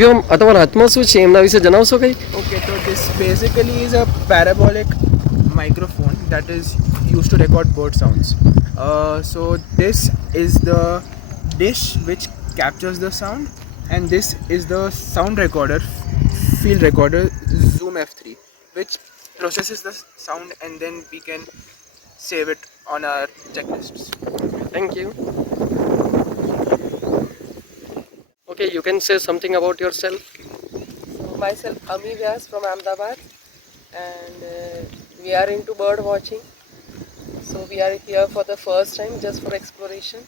વ્યોમ આ તમારા હાથમાં શું છે એમના વિશે જણાવશો કંઈ? Okay, so this basically is a parabolic microphone that is used to record bird sounds. So this is the dish which captures the sound, and this is the sound recorder, field recorder Zoom F3, which processes the sound and then we can save it on our checklists. Thank you. Okay, you can say something about your self. So myself Ami Vyas from Ahmedabad, and we are into bird watching. So we are here for the first time just for exploration,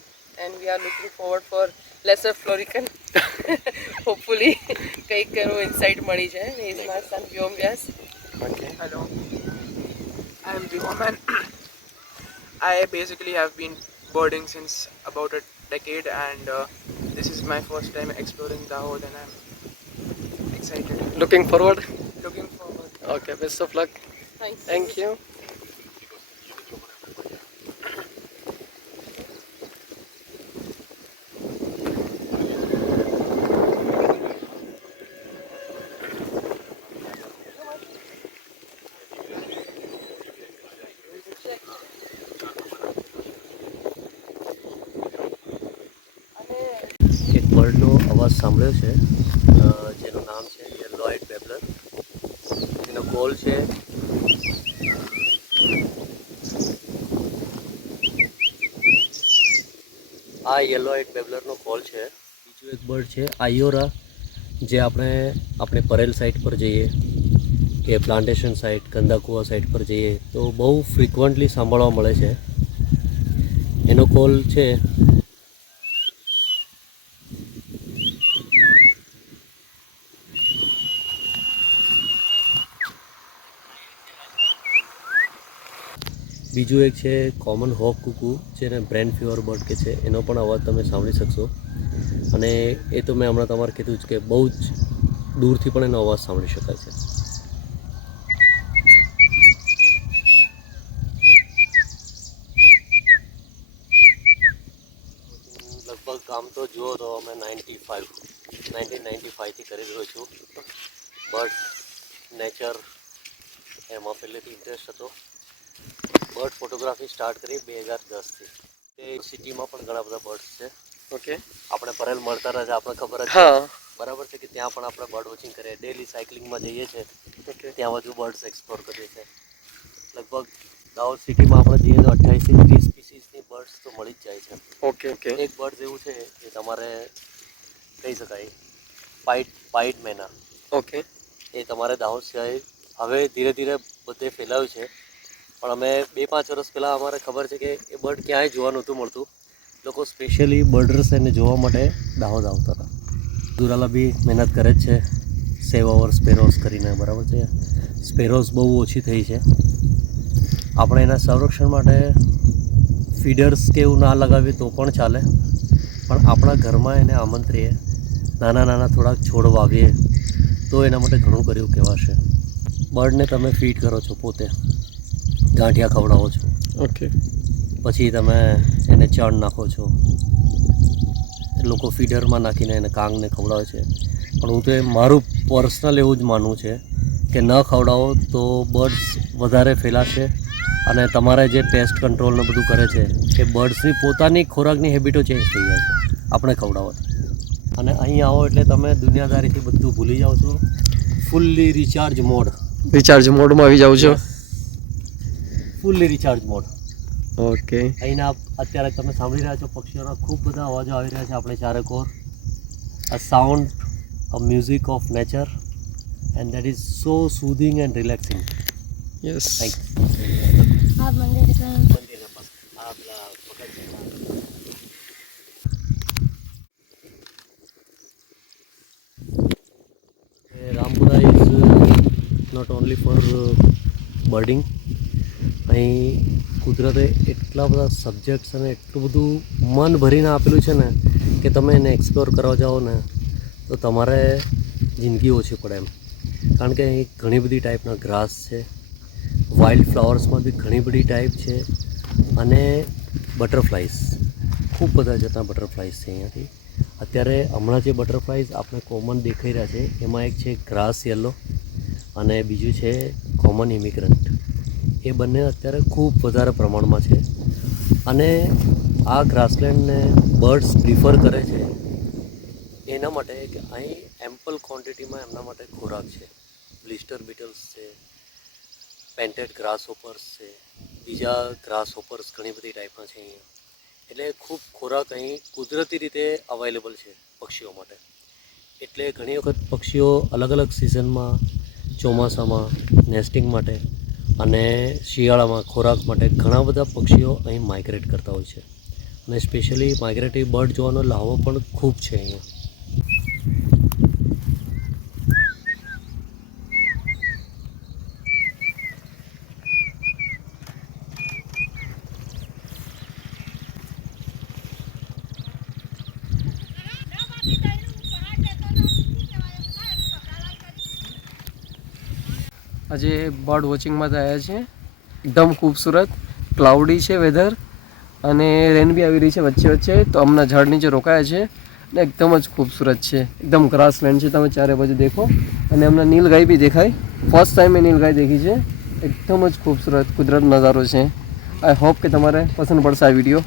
and we are looking forward for lesser florican. Hopefully કંઈક કરો insight મળી જાય. He is my son Vyom Vyas. Okay. Hello, I am Vyom, and I basically have been birding since about a decade, and this is my first time exploring Dahod, and I'm excited. Looking forward. Looking forward. Okay, best of luck. Thanks. Thank you. એક બર્ડનો અવાજ સાંભળ્યો છે જેનું નામ છે yellow આઇડ બેબલર. એનો call છે આ યલો આઇડ બેબલરનો કોલ છે. બીજું એક બર્ડ છે આયોરા, જે આપણે પરેલ સાઇટ પર જઈએ કે પ્લાન્ટેશન સાઇટ, કંદાકુવા સાઇટ પર જઈએ તો બહુ ફ્રિકવન્ટલી સાંભળવા મળે છે. એનો કોલ છે બીજું એક છે કોમન હોક કુકુ, જેને બ્રેન ફીવર બર્ડ કે છે. એનો પણ અવાજ તમે સાંભળી શકશો. અને એ તો મેં હમણાં તમારે કીધું જ કે બહુ જ દૂરથી પણ એનો અવાજ સાંભળી શકાય છે. લગભગ કામ તો જુઓ તો અમે 1995થી કરી રહ્યો છું. બર્ડ નેચર એમાં પહેલેથી ઇન્ટરેસ્ટ હતો. બર્ડ ફોટોગ્રાફી સ્ટાર્ટ કરી 2010થી. એ સિટીમાં પણ ઘણા બધા બર્ડ્સ છે. ઓકે. આપણે પરેલ મળતા રહે છે, આપણે ખબર જ છે હા. બરાબર છે કે ત્યાં પણ આપણે બર્ડ વોચિંગ કરીએ. ડેલી સાયકલિંગમાં જઈએ છીએ, ઓકે. ત્યાં બધું બર્ડ્સ એક્સપ્લોર કરીએ છીએ. લગભગ દાહોદ સિટીમાં આપણે જઈએ તો 28 થી 30 સ્પીસીસની બર્ડ્સ તો મળી જ જાય છે. ઓકે. ઓકે. એક બર્ડ એવું છે એ તમારે કહી શકાય પાઇડ મેના. ઓકે. એ તમારે દાહોદ સિવાય હવે ધીરે ધીરે બધે ફેલાયું છે, પણ અમે 2-5 વર્ષ પહેલાં અમારે ખબર છે કે એ બર્ડ ક્યાંય જોવા નહોતું મળતું. લોકો સ્પેશિયલી બર્ડર્સ એને જોવા માટે દાહોદ આવતા હતા. દુરાલા બી મહેનત કરે જ છે, સેવ અવર સ્પેરોસ કરીને, બરાબર છે. સ્પેરોસ બહુ ઓછી થઈ છે. આપણે એના સંરક્ષણ માટે ફીડર્સ કે એવું ના લગાવીએ તો પણ ચાલે, પણ આપણા ઘરમાં એને આમંત્રીએ, નાના નાના થોડાક છોડ વાવીએ તો એના માટે ઘણું કર્યું કહેવાશે. બર્ડને તમે ફીડ કરો છો, પોતે ગાંઠિયા ખવડાવો છો, ઓકે. પછી તમે એને ચણ નાખો છો. લોકો ફીડરમાં નાખીને એને કાંગને ખવડાવે છે, પણ હું તો મારું પર્સનલ એવું જ માનવું છે કે ન ખવડાવો તો બર્ડ્સ વધારે ફેલાશે. અને તમારે જે પેસ્ટ કંટ્રોલને બધું કરે છે એ બર્ડ્સની પોતાની ખોરાકની હેબિટો ચેન્જ થઈ જાય છે આપણે ખવડાવો. અને અહીં આવો એટલે તમે દુનિયાદારીથી બધું ભૂલી જાઓ છો. Fully recharge mode. રિચાર્જ મોડમાં આવી જાઉં છો. Fully recharge mode. ઓકે. અહીંના અત્યારે તમે સાંભળી રહ્યા છો પક્ષીઓના ખૂબ બધા અવાજો આવી રહ્યા છે આપણે ચારે કોર. A sound, a music of nature, and that is so soothing and relaxing. Yes. Thank आप मंदिर दिख रहे हैं। Rampura is not only for birding. અહીં કુદરતે એટલા બધા સબ્જેક્ટ્સ અને એટલું બધું મન ભરીને આપેલું છે ને કે તમે એને એક્સપ્લોર કરવા જાઓ ને તો તમારે જિંદગી ઓછી પડે એમ. કારણ કે અહીં ઘણી બધી ટાઈપના ગ્રાસ છે, વાઇલ્ડ ફ્લાવર્સમાં બી ઘણી બધી ટાઈપ છે, અને બટરફ્લાઇઝ ખૂબ બધા જાતના બટરફ્લાઇઝ છે અહીંયાથી. અત્યારે હમણાં જે બટરફ્લાઈઝ આપણે કોમન દેખાઈ રહ્યા છે એમાં એક છે ગ્રાસ યલો અને બીજું છે કોમન ઇમિગ્રન્ટ. એ બંને અત્યારે ખૂબ વધારે પ્રમાણમાં છે અને આ ગ્રાસલેન્ડને બર્ડ્સ પ્રિફર કરે છે એના માટે કે અહીં એમ્પલ ક્વોન્ટિટીમાં એમના માટે ખોરાક છે. બ્લિસ્ટર બીટલ્સ છે, પેન્ટેડ ગ્રાસ હોપર્સ છે, બીજા ગ્રાસ હોપર્સ ઘણી બધી ટાઈપના છે અહીંયા. એટલે ખૂબ ખોરાક અહીં કુદરતી રીતે અવેલેબલ છે પક્ષીઓ માટે. એટલે ઘણી વખત પક્ષીઓ અલગ અલગ સિઝનમાં, ચોમાસામાં નેસ્ટિંગ માટે અને શિયાળામાં ખોરાક માટે ઘણા બધા પક્ષીઓ અહીં માઇગ્રેટ કરતા હોય છે અને સ્પેશિયલી માઇગ્રેટરી બર્ડ જોવાનો લાહવો પણ ખૂબ છે અહીંયા. આજે બર્ડ વોચિંગમાં આવ્યા છે. એકદમ ખૂબસૂરત ક્લાઉડી છે વેધર અને રેન બી આવી રહી છે વચ્ચે વચ્ચે. તો હમણાં ઝાડ નીચે રોકાયા છે ને એકદમ જ ખૂબસૂરત છે. એકદમ ગ્રાસ લેન્ડ છે, તમે ચારે બાજુ દેખો. અને હમણાં નીલગાય બી દેખાય. ફર્સ્ટ ટાઈમ મેં નીલગાય દેખી છે. એકદમ જ ખૂબસૂરત કુદરત નજારો છે. આઈ હોપ કે તમારે પસંદ પડશે આ વિડીયો.